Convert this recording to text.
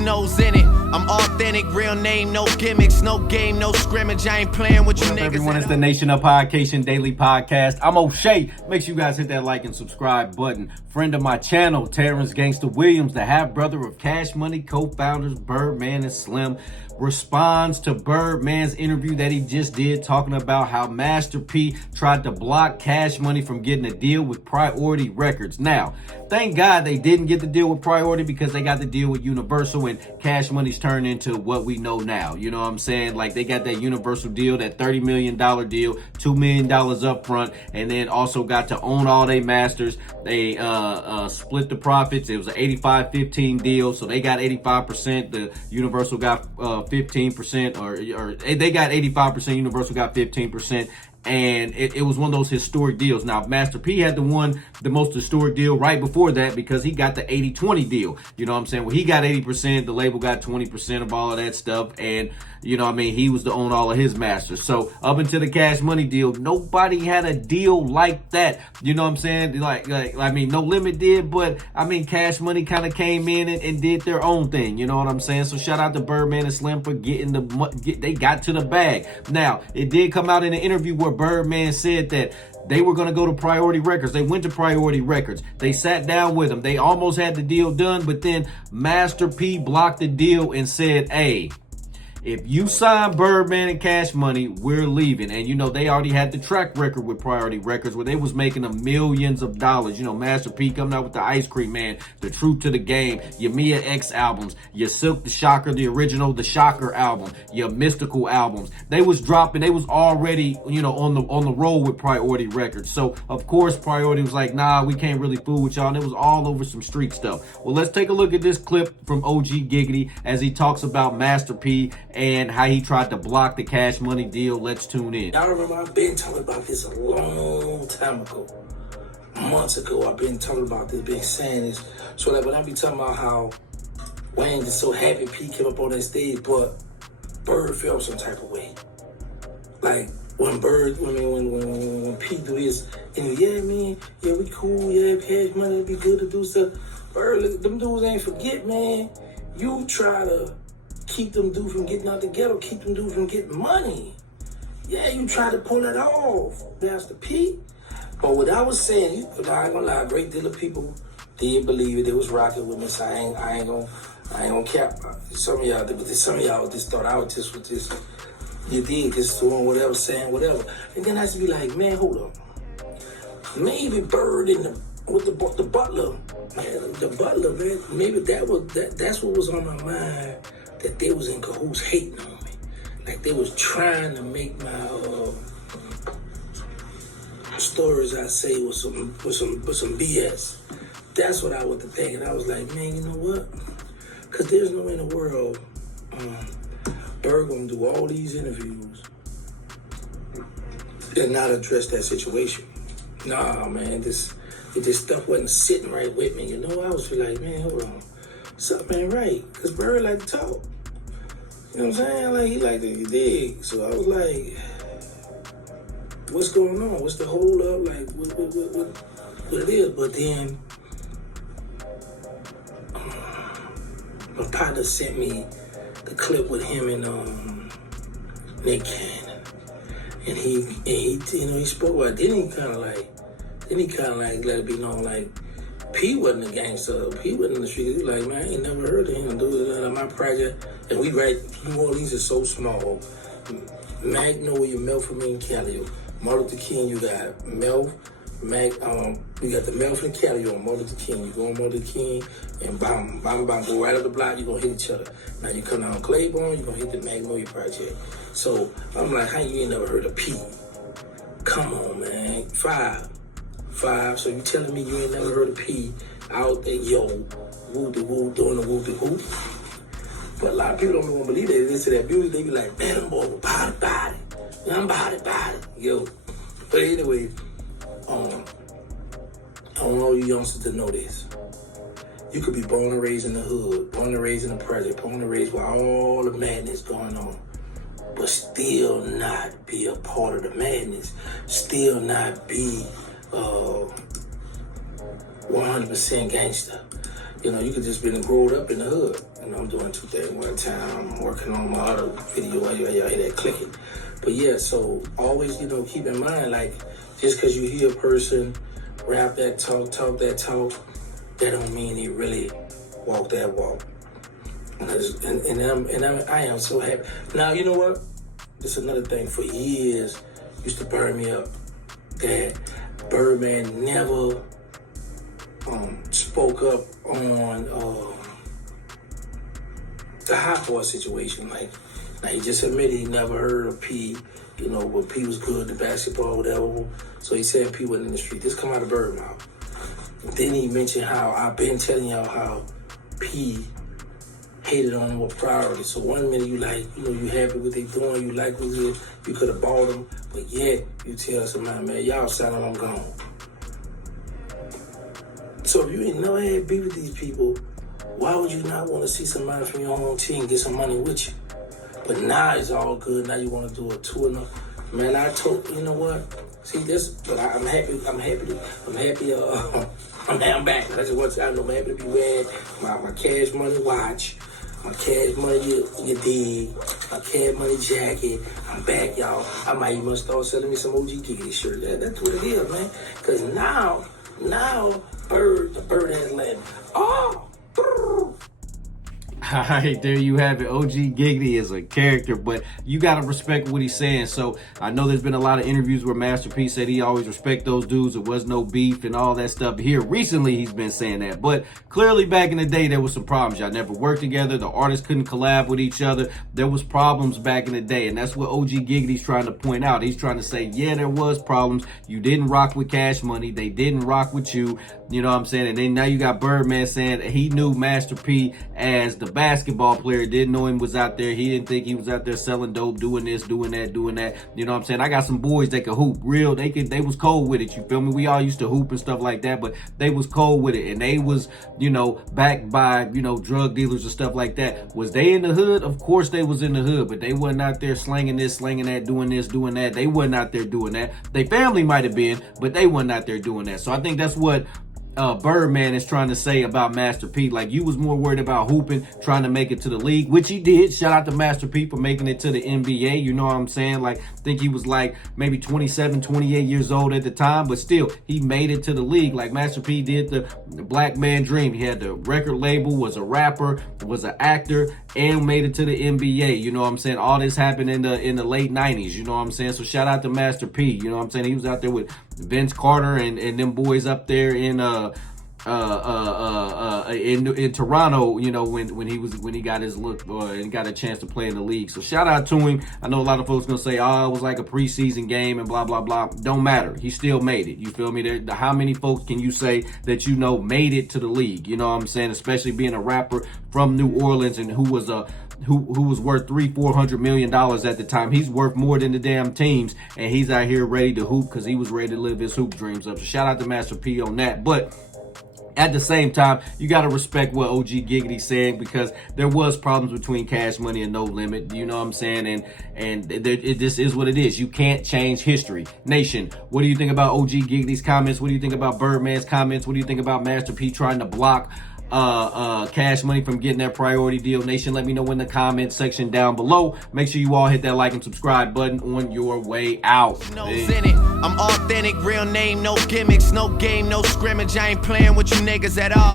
your nose in it. I'm authentic, real name, no gimmicks, no game, no scrimmage. I ain't playing with you niggas. Everyone, it's the Nation of Podcation Daily Podcast. I'm O'Shea. Make sure you guys hit that like and subscribe button. Friend of my channel, Terrence Gangsta Williams, the half brother of Cash Money co-founders Birdman and Slim, responds to Birdman's interview that he just did, talking about how Master P tried to block Cash Money from getting a deal with Priority Records. Now, thank God they didn't get the deal with Priority, because they got the deal with Universal, and Cash Money's turned into what we know now. You know what I'm saying? Like, they got that Universal deal, that $30 million deal, $2 million up front, and then also got to own all their masters. They split the profits. It was an 85-15 deal, so they got 85%. The Universal got 15%, or they got 85%. Universal got 15%. And it was one of those historic deals. Now, Master P had the most historic deal right before that, because he got the 80-20 deal. You know what I'm saying? Well, he got 80%, the label got 20% of all of that stuff. And, you know what I mean, he was to own all of his masters. So up until the Cash Money deal, nobody had a deal like that. You know what I'm saying? Like I mean, No Limit did, but I mean, Cash Money kind of came in and did their own thing. You know what I'm saying? So shout out to Birdman and Slim for getting they got to the bag. Now, it did come out in an interview where Birdman said that they were going to go to Priority Records. They went to Priority Records. They sat down with them. They almost had the deal done, but then Master P blocked the deal and said, hey, if you sign Birdman and Cash Money, we're leaving. And, you know, they already had the track record with Priority Records where they was making them millions of dollars. You know, Master P coming out with the Ice Cream Man, the Truth to the Game, your Mia X albums, your Silk the Shocker, the original, the Shocker album, your Mystical albums. They was dropping, they was already, you know, on the roll with Priority Records. So, of course, Priority was like, nah, we can't really fool with y'all. And it was all over some street stuff. Well, let's take a look at this clip from OG Giggity as he talks about Master P and how he tried to block the Cash Money deal. Let's tune in. Y'all remember I've been talking about this a long time ago. Months ago, I've been talking about this, been saying this. So that when I be talking about how Wayne is so happy P came up on that stage, but Bird felt some type of way. Like when P do his, and yeah, man, yeah, we cool, yeah, Cash Money, it'd be good to do stuff. Bird, look, them dudes ain't forget, man. You try to keep them dudes from getting out the ghetto, keep them dudes from getting money. Yeah, you try to pull it off, Master P. But what I was saying, I ain't gonna lie, a great deal of people did believe it. They was rocking with me, so I ain't gonna cap. Some of y'all just thought I was just with this. You did just doing whatever, saying whatever, and then I used to be like, man, hold on. Maybe Bird with the butler, man, the butler, man. Maybe that's what was on my mind. That they was in cahoots hating on me. Like they was trying to make my stories I say with some BS. That's what I was thinking. I was like, man, you know what? Cause there's no way in the world Bird gonna do all these interviews and not address that situation. Nah, man, this stuff wasn't sitting right with me. You know, I was like, man, hold on. Something ain't right, because Bird like to talk. You know what I'm saying? Like, he like to dig. So I was like, what's going on? What's the hold up? Like, what it is? But then, my partner sent me the clip with him and Nick Cannon. And he you know, he spoke about it. Then he kind of like let it be known, like, P wasn't a gangster. P wasn't in the street. He was like, man, I ain't never heard of him. Dude, my project. And we right, New Orleans is so small. Magnolia, Melford, and Callio. Martin Luther King, you got we got the Melford and Callio on Martin Luther King. You go on Martin Luther King and bam, go right up the block, you're gonna hit each other. Now you come down Claiborne, you're gonna hit the Magnolia Project. So I'm like, how you ain't never heard of P? Come on, man. Five. So you telling me you ain't never heard of P out there, yo, woo-de-woo, doing the woo-de-woo? But a lot of people don't even believe that. They listen to that music, they be like, man, I'm all about it. I'm about it. Yo. But anyway, I don't know you youngsters to know this. You could be born and raised in the hood, born and raised in the project, born and raised with all the madness going on, but still not be a part of the madness, still not be 100% gangster. You know, you could just been growed up in the hood. And I'm doing two things one time. I'm working on my other video. Y'all hear that clicking. But yeah, so always, you know, keep in mind, like, just because you hear a person rap that talk that talk, that don't mean they really walk that walk. I am so happy. Now, you know what? This is another thing. For years, used to burn me up that Birdman never spoke up on the hot boy situation. Like, now he just admitted he never heard of P, you know, but P was good, the basketball, whatever. So he said P wasn't in the street. This come out of Bird mouth. Then he mentioned how I've been telling y'all how P hated on him with priority. So one minute you like, you know, you happy with what they doing, you like what you could have bought them, but yet you tell somebody, man, y'all signing, I'm gone. So if you ain't never had beef with these people, why would you not want to see somebody from your own team get some money with you? But now it's all good. Now you want to do a tour. Man, I told you know what? See this, but I'm happy. I'm back. That's what I'm happy to be wearing my Cash Money watch, my Cash Money, you dig, my Cash Money jacket. I'm back, y'all. I might even start selling me some OG Giggity shirt. That's what it is, man. Cause now, the bird has landed. Oh. All right, there you have it. OG Giggity is a character, but you got to respect what he's saying. So I know there's been a lot of interviews where Master P said he always respect those dudes. There was no beef and all that stuff. Here recently, he's been saying that. But clearly back in the day, there was some problems. Y'all never worked together. The artists couldn't collab with each other. There was problems back in the day. And that's what OG Giggity's trying to point out. He's trying to say, yeah, there was problems. You didn't rock with Cash Money. They didn't rock with you. You know what I'm saying? And then now you got Birdman saying that he knew Master P as the basketball player, didn't know him was out there. He didn't think he was out there selling dope, doing this, doing that. You know what I'm saying? I got some boys that could hoop real. They was cold with it. You feel me? We all used to hoop and stuff like that, but they was cold with it. And they was, you know, backed by, you know, drug dealers and stuff like that. Was they in the hood? Of course they was in the hood, but they wasn't out there slanging this, slanging that, doing this, doing that. They wasn't out there doing that. They family might have been, but they wasn't out there doing that. So I think that's what Birdman is trying to say about Master P. Like, you was more worried about hooping, trying to make it to the league, which he did. Shout out to Master P for making it to the NBA. You know what I'm saying? Like, I think he was like maybe 27, 28 years old at the time, but still, he made it to the league. Like, Master P did the black man dream. He had the record label, was a rapper, was an actor, and made it to the NBA. You know what I'm saying? All this happened in the late 90s. You know what I'm saying? So shout out to Master P. You know what I'm saying? He was out there with Vince Carter and them boys up there in Toronto, you know, when he got his look and got a chance to play in the league. So shout out to him. I know a lot of folks gonna say, oh, it was like a preseason game and blah blah blah. Don't matter. He still made it. You feel me? How many folks can you say that you know made it to the league? You know what I'm saying? Especially being a rapper from New Orleans and who was worth $300-400 million at the time. He's worth more than the damn teams, and he's out here ready to hoop because he was ready to live his hoop dreams up. So shout out to Master P on that. But at the same time, you got to respect what OG Giggity's saying, because there was problems between Cash Money and No Limit. You know what I'm saying? And this is what it is. You can't change history. Nation, what do you think about OG Giggity's comments? What do you think about Birdman's comments? What do you think about Master P trying to block Cash Money from getting that priority deal? Nation, let me know in the comment section down below. Make sure you all hit that like and subscribe button on your way out. I'm authentic, real name, no gimmicks, no game, no scrimmage. I ain't playing with you niggas at all.